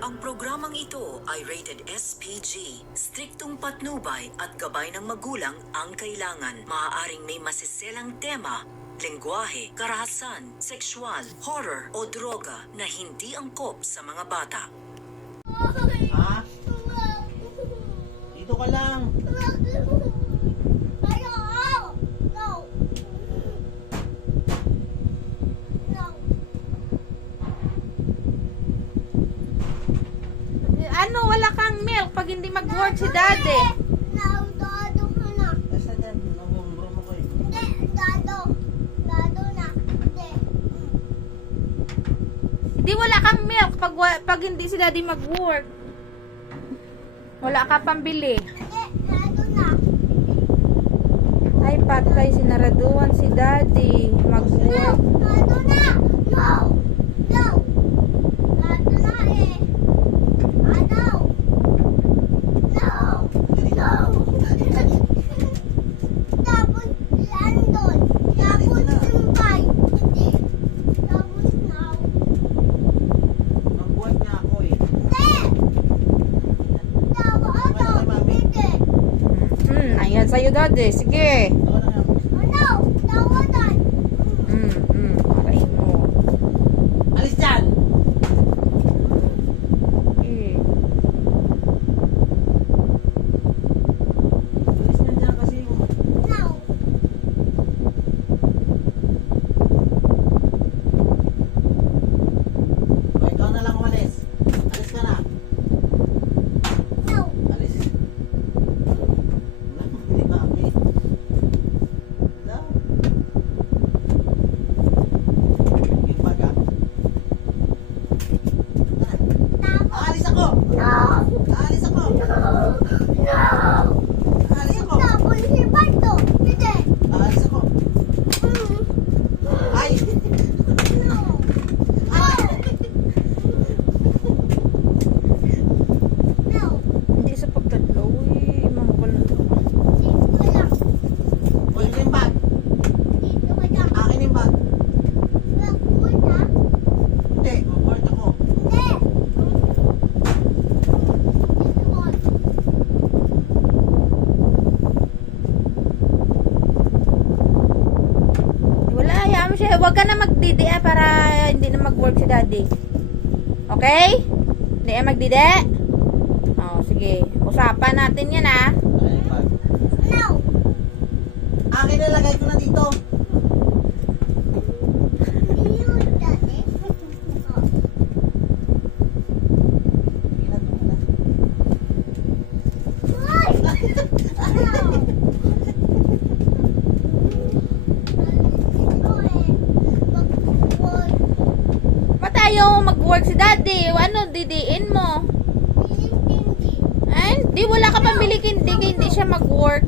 Ang programang ito ay rated SPG. Striktong patnubay at gabay ng magulang ang kailangan. Maaaring may masiselang tema, lengguwahe, karahasan, sexual, horror o droga na hindi angkop sa mga bata. Ha? Dito ka lang. Ano, wala kang milk pag hindi mag-work si daddy. Basta dyan, nahumbro mo ko eh. Hindi, wala kang milk pag hindi si daddy mag-work. Wala ka pambili. Ay, patay, sinaraduan si daddy. Mag-work. Magbuhat niya ako eh. Ayan sa'yo daddy. Sige. Ito na nga. Parain mo. Alis dyan! Eh. Alis na dyan kasi yung... O, ikaw na lang umalis. Alis ka na. Alis. Wala mo ni mami. Wala. Yung baga. Aalis ako! Aalis ako! Aalis ako! Aalis ako! Ay! Hindi sa pagtadlaw eh. Mangkol na to. Uy, ito yung bag. Akin yung bag. Hindi, mag-board ako. Wala, hayaan mo siya. Huwag ka na magdidi para hindi na mag-work si daddy. Okay? Hindi na magdidi? Oh, sige. Usapan natin yan ah. Akin yung bag. Akin na, lagay ko na dito. Ilan mo na? Ba't ayaw mag-work si daddy? Ano, didiin mo? Ay, di wala ka pambili hindi siya mag-work.